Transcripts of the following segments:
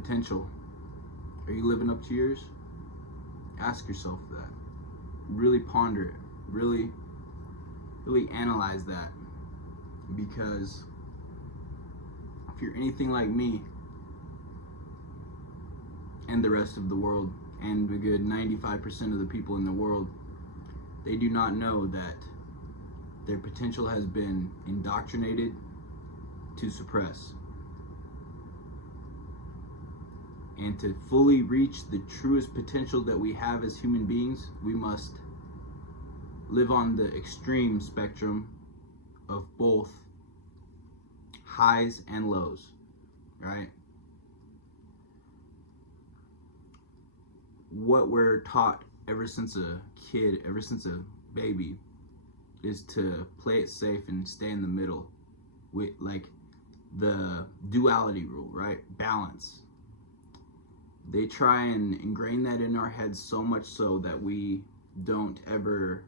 potential. Are you living up to yours? Ask yourself that. Really ponder it. Really analyze that. Because if you're anything like me and the rest of the world, and a good 95% of the people in the world, they do not know that their potential has been indoctrinated to suppress. And to fully reach the truest potential that we have as human beings, we must live on the extreme spectrum of both highs and lows, right? What we're taught ever since a kid, ever since a baby, is to play it safe and stay in the middle with like the duality rule, right? Balance. They try and ingrain that in our heads so much so that we don't ever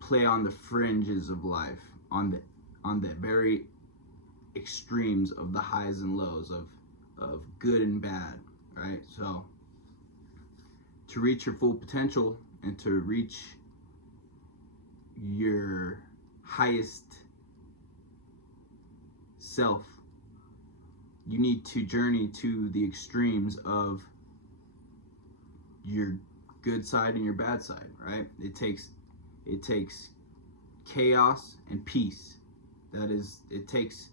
play on the fringes of life, on the very extremes of the highs and lows of good and bad, right? So to reach your full potential and to reach your highest self, you need to journey to the extremes of your good side and your bad side, right? It takes chaos and peace. That is, it takes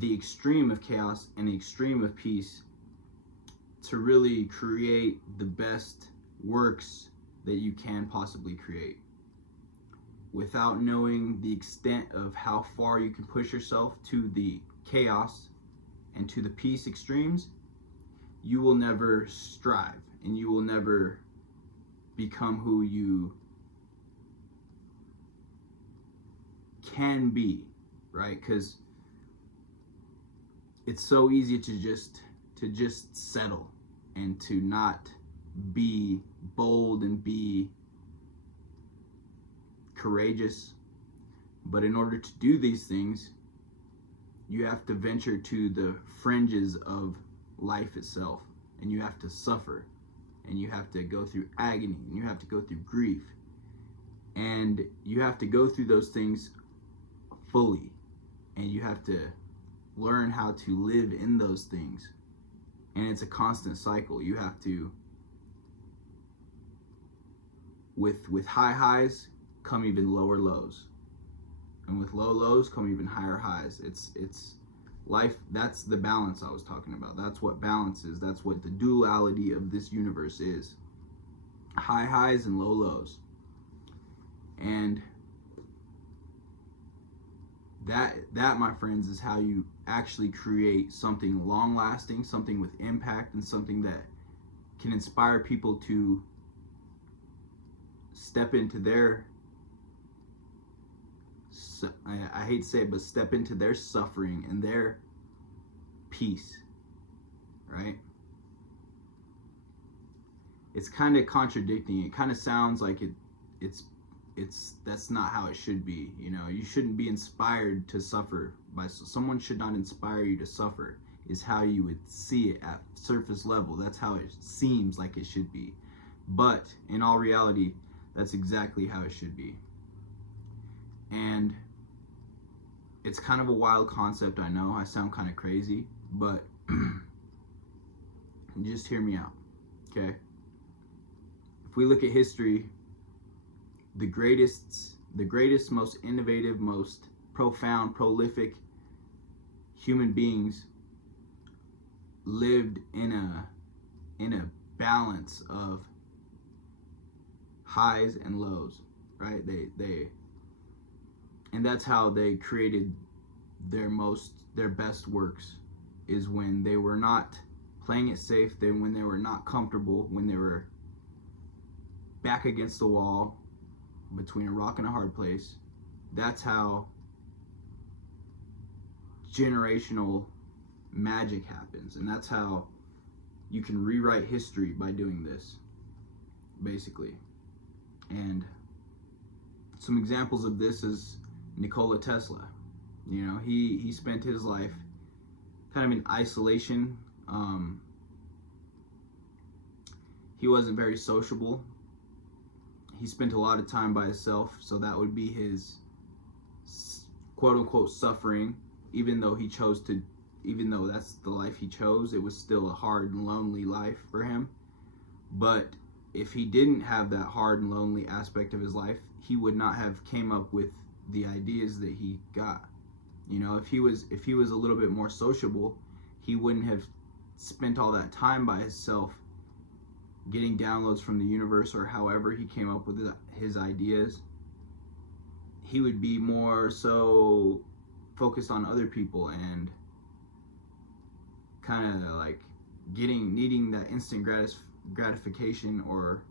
the extreme of chaos and the extreme of peace to really create the best works that you can possibly create. Without knowing the extent of how far you can push yourself to the chaos and to the peace extremes, you will never strive and you will never become who you can be, right? Because it's so easy to just settle and to not be bold and be courageous. But in order to do these things, you have to venture to the fringes of life itself, and you have to suffer, and you have to go through agony, and you have to go through grief, and you have to go through those things fully, and you have to learn how to live in those things. And it's a constant cycle. You have to, with high highs come even lower lows, and with low lows come even higher highs. It's life. That's the balance I was talking about. That's what balance is. That's what the duality of this universe is. High highs and low lows. And that, my friends, is how you actually create something long lasting, something with impact, and something that can inspire people to step into their, I hate to say it, but step into their suffering and their peace, right? It's kind of contradicting. It kind of sounds like it's that's not how it should be. You know, you shouldn't be inspired to suffer by someone. Should not inspire you to suffer, is how you would see it at surface level. That's how it seems like it should be. But in all reality, that's exactly how it should be. And it's kind of a wild concept, I know. I sound kind of crazy, but just hear me out, okay? If we look at history, the greatest, most innovative, most profound, prolific human beings lived in a balance of highs and lows, right? And that's how they created their best works, is when they were not playing it safe, when they were not comfortable, when they were back against the wall, between a rock and a hard place. That's how generational magic happens, and that's how you can rewrite history by doing this, basically. And some examples of this is Nikola Tesla. You know, he spent his life kind of in isolation. He wasn't very sociable. He spent a lot of time by himself, so that would be his quote unquote suffering. Even though that's the life he chose, it was still a hard and lonely life for him. But if he didn't have that hard and lonely aspect of his life, he would not have came up with the ideas that he got. You know, if he was a little bit more sociable, he wouldn't have spent all that time by himself getting downloads from the universe, or however he came up with his ideas. He would be more so focused on other people and kind of like needing that instant gratification or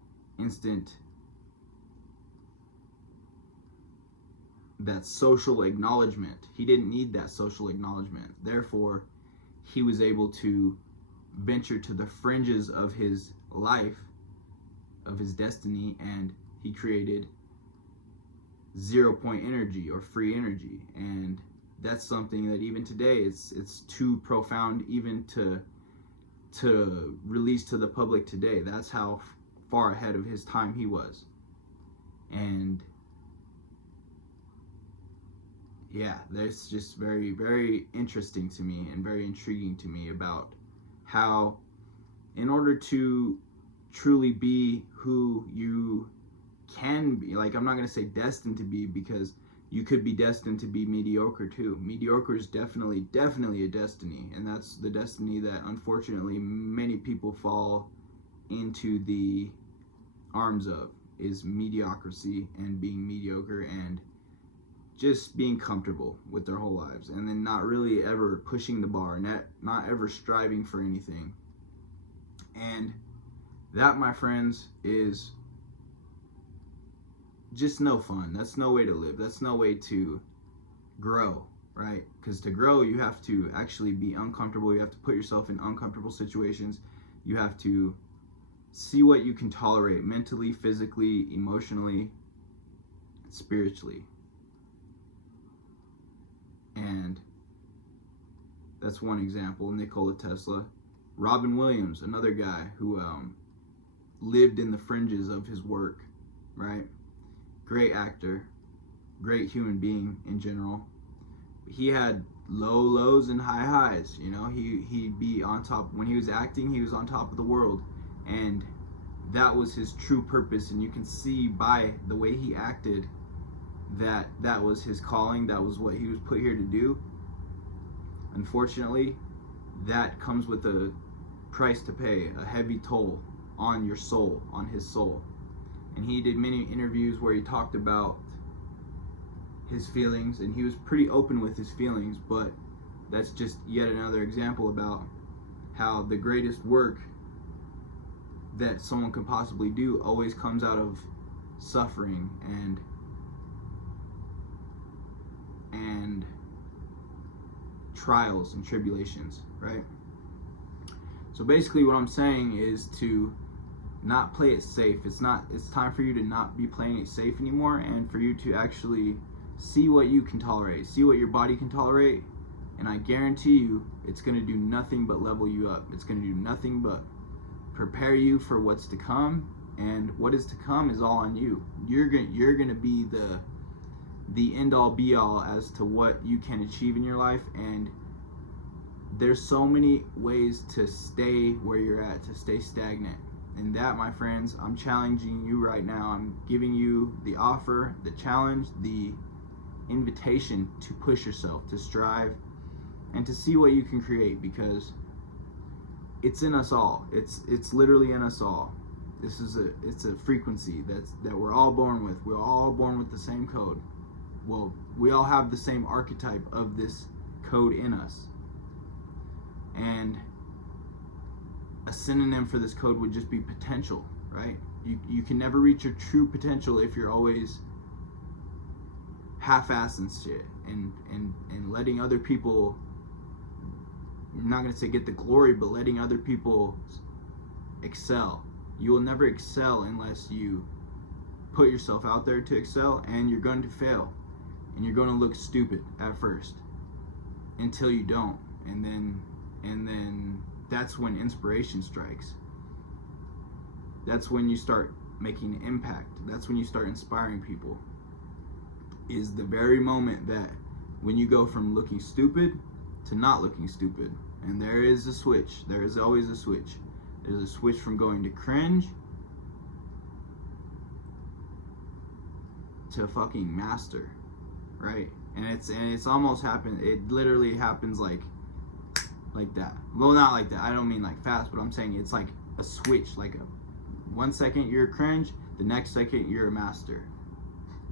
that social acknowledgement. He didn't need that social acknowledgement. Therefore, he was able to venture to the fringes of his life, of his destiny, and he created 0-point energy or free energy. And that's something that even today it's too profound even to release to the public today. That's how far ahead of his time he was. And yeah, that's just very, very interesting to me and very intriguing to me about how, in order to truly be who you can be, like, I'm not going to say destined to be, because you could be destined to be mediocre too. Mediocre is definitely a destiny, and that's the destiny that unfortunately many people fall into the arms of, is mediocrity and being mediocre and just being comfortable with their whole lives, and then not really ever pushing the bar, not ever striving for anything. And that, my friends, is just no fun. That's no way to live. That's no way to grow, right? Because to grow, you have to actually be uncomfortable. You have to put yourself in uncomfortable situations. You have to see what you can tolerate mentally, physically, emotionally, spiritually. And that's one example. Nikola Tesla. Robin Williams, another guy who lived in the fringes of his work, right? Great actor, great human being in general. He had low lows and high highs. You know, he'd be on top. When he was acting, he was on top of the world, and that was his true purpose. And you can see by the way he acted that was his calling. That was what he was put here to do. Unfortunately, that comes with a price to pay, a heavy toll on your soul, on his soul. And he did many interviews where he talked about his feelings, and he was pretty open with his feelings. But that's just yet another example about how the greatest work that someone could possibly do always comes out of suffering and trials and tribulations, right? So basically what I'm saying is to not play it safe. It's time for you to not be playing it safe anymore, and for you to actually see what you can tolerate, see what your body can tolerate, and I guarantee you it's going to do nothing but level you up. It's going to do nothing but prepare you for what's to come, and what is to come is all on you. You're going to be the end all be all as to what you can achieve in your life. And there's so many ways to stay where you're at, to stay stagnant. And that, my friends, I'm challenging you right now. I'm giving you the offer, the challenge, the invitation to push yourself, to strive, and to see what you can create, because it's in us all. It's literally in us all. It's a frequency that we're all born with. We're all born with the same code. Well, we all have the same archetype of this code in us. And a synonym for this code would just be potential, right? You can never reach your true potential if you're always half-assing shit and letting other people, I'm not going to say get the glory, but letting other people excel. You will never excel unless you put yourself out there to excel, and you're going to fail. And you're going to look stupid at first until you don't. And then And then that's when inspiration strikes. That's when you start making an impact. That's when you start inspiring people. Is the very moment that when you go from looking stupid to not looking stupid. And there is a switch. There is always a switch. There's a switch from going to cringe to fucking master, right? And it's almost happened. It literally happens like that. Well, not like that. I don't mean like fast, but I'm saying it's like a switch. Like 1 second you're cringe, the next second you're a master,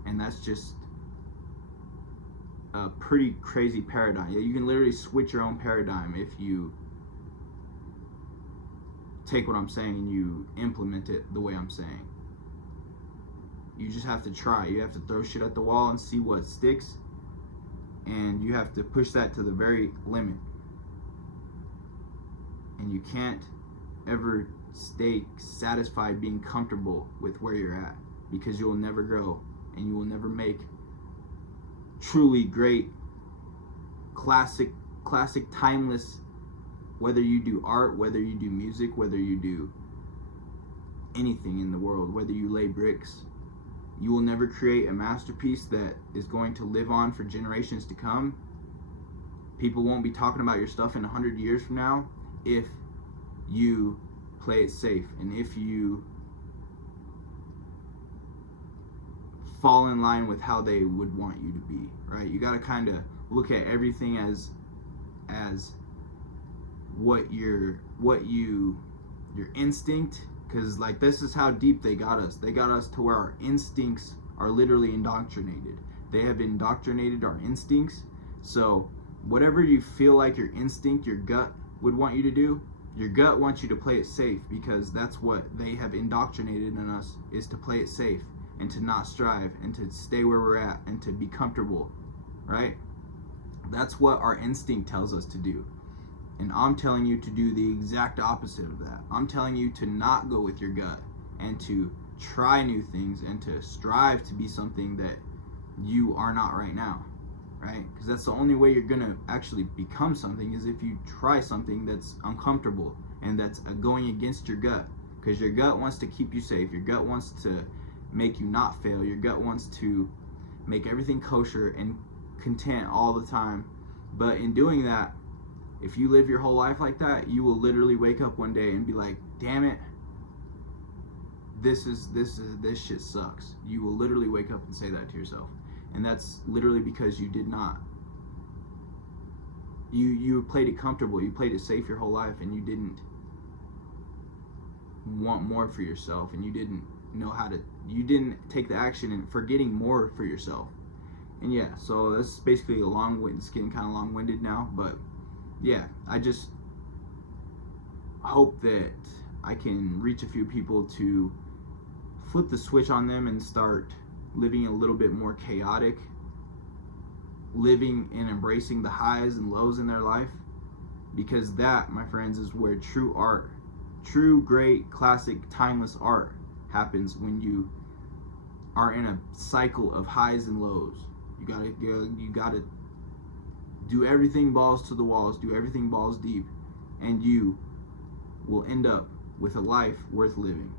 and that's just a pretty crazy paradigm. You can literally switch your own paradigm if you take what I'm saying and you implement it the way I'm saying. You just have to try. You have to throw shit at the wall and see what sticks, and you have to push that to the very limit. And you can't ever stay satisfied being comfortable with where you're at, because you will never grow and you will never make truly great, classic, timeless, whether you do art, whether you do music, whether you do anything in the world, whether you lay bricks, you will never create a masterpiece that is going to live on for generations to come. People won't be talking about your stuff in 100 years from now if you play it safe and if you fall in line with how they would want you to be, right? You got to kind of look at everything as your instinct, because like this is how deep they got us. They got us to where our instincts are literally indoctrinated. They have indoctrinated our instincts. So whatever you feel like your instinct, your gut would want you to do, your gut wants you to play it safe, because that's what they have indoctrinated in us, is to play it safe and to not strive and to stay where we're at and to be comfortable, right? That's what our instinct tells us to do. And I'm telling you to do the exact opposite of that. I'm telling you to not go with your gut and to try new things and to strive to be something that you are not right now, right? Because that's the only way you're gonna actually become something, is if you try something that's uncomfortable and that's going against your gut. Because your gut wants to keep you safe. Your gut wants to make you not fail. Your gut wants to make everything kosher and content all the time. But in doing that, if you live your whole life like that, you will literally wake up one day and be like, damn it, this shit sucks. You will literally wake up and say that to yourself. And that's literally because you did not, you played it comfortable, you played it safe your whole life, and you didn't want more for yourself, and you didn't know how to, you didn't take the action and for getting more for yourself. And yeah, so that's basically it's getting kind of long-winded now, but yeah, I just hope that I can reach a few people to flip the switch on them and start living a little bit more chaotic, living and embracing the highs and lows in their life, because that, my friends, is where true art, true great classic timeless art happens, when you are in a cycle of highs and lows. You gotta do everything balls to the walls, do everything balls deep, and you will end up with a life worth living.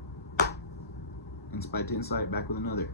Insight to Insight, back with another.